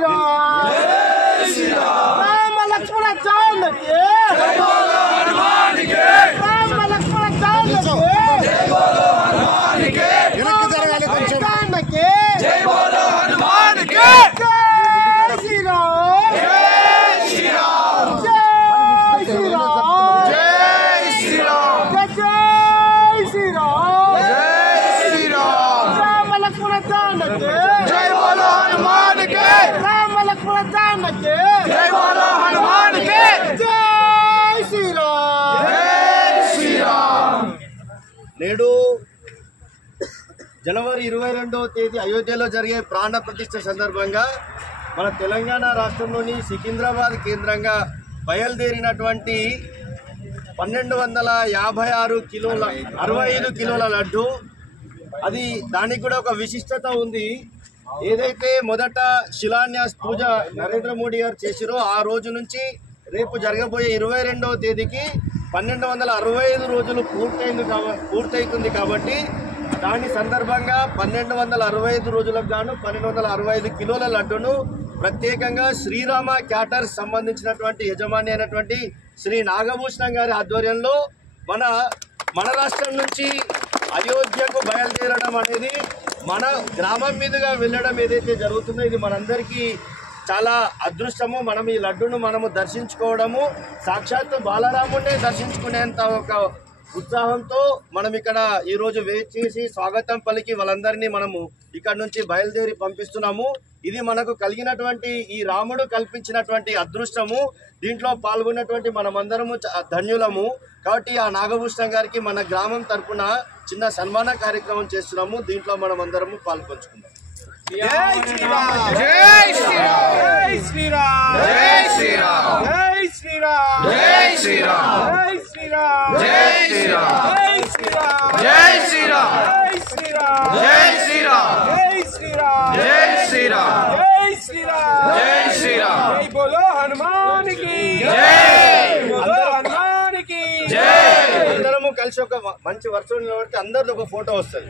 श्रीराम जय श्रीराम राम लक्ष्मण जानकी जय बोलो हनुमान के राम लक्ष्मण जानकी जय बोलो हनुमान के जानकी जय बोलो हनुमान के जय श्रीराम जय श्रीराम जय श्रीराम जय श्रीराम जय श्रीराम जय श्रीराम राम लक्ष्मण जानकी जय बोलो हनुमान के राम लक्ष्मण जानकी जय बोलो हनुमान के जय श्रीराम जय श्रीराम। నేడు జనవరి 22వ తేదీ అయోధ్యలో జరిగే ప్రాణ ప్రతిష్ఠ సందర్భంగా మన తెలంగాణ రాష్ట్రంలోని సికింద్రాబాద్ కేంద్రంగా బయలుదేరినటువంటి 1256 కిలోల 65 కిలోల లడ్డు అది దానికి కూడా ఒక విశిష్టత ఉంది. ఏదైతే మొదట శిలాన్యాస్ పూజ నరేంద్ర మోడీ గారు చేసిరో ఆ రోజు నుంచి రేపు జరగబోయే 22వ తేదీకి 1265 రోజులు పూర్తవుతుంది కాబట్టి దాని సందర్భంగా 1265 రోజులకు గాను 1265 కిలోల లడ్డును ప్రత్యేకంగా శ్రీరామ క్యాటర్స్ సంబంధించినటువంటి యజమాని అయినటువంటి శ్రీ నాగభూషణం గారి ఆధ్వర్యంలో మన రాష్ట్రం నుంచి అయోధ్యకు బయలుదేరడం అనేది మన గ్రామం మీదుగా వెళ్ళడం ఏదైతే జరుగుతుందో ఇది మనందరికీ చాలా అదృష్టము. మనం ఈ లడ్డును మనము దర్శించుకోవడము సాక్షాత్తు బాలరాముడినే దర్శించుకునేంత ఒక ఉత్సాహంతో మనం ఇక్కడ ఈరోజు వెయిట్ చేసి స్వాగతం పలికి వాళ్ళందరినీ మనము ఇక్కడ నుంచి బయలుదేరి పంపిస్తున్నాము. ఇది మనకు కలిగినటువంటి ఈ రాముడు కల్పించినటువంటి అదృష్టము. దీంట్లో పాల్గొన్నటువంటి మనమందరము ధన్యులము. కాబట్టి ఆ నాగభూషణం గారికి మన గ్రామం తరపున చిన్న సన్మాన కార్యక్రమం చేస్తున్నాము. దీంట్లో మనమందరము పాల్పంచుకుందాం. जय श्रीराम जय श्रीराम जय श्रीराम जय श्रीराम जय श्रीराम जय श्रीराम जय श्रीराम जय श्रीराम जय श्रीराम जय श्रीराम जय श्रीराम जय श्रीराम जय श्रीराम जय श्रीराम जय श्रीराम जय बोलो हनुमान की जय बोलो हनुमान की जय. అందరము కలిసి ఒక మంచి వర్షం నిలబడితే అందరిది ఒక ఫోటో వస్తుంది.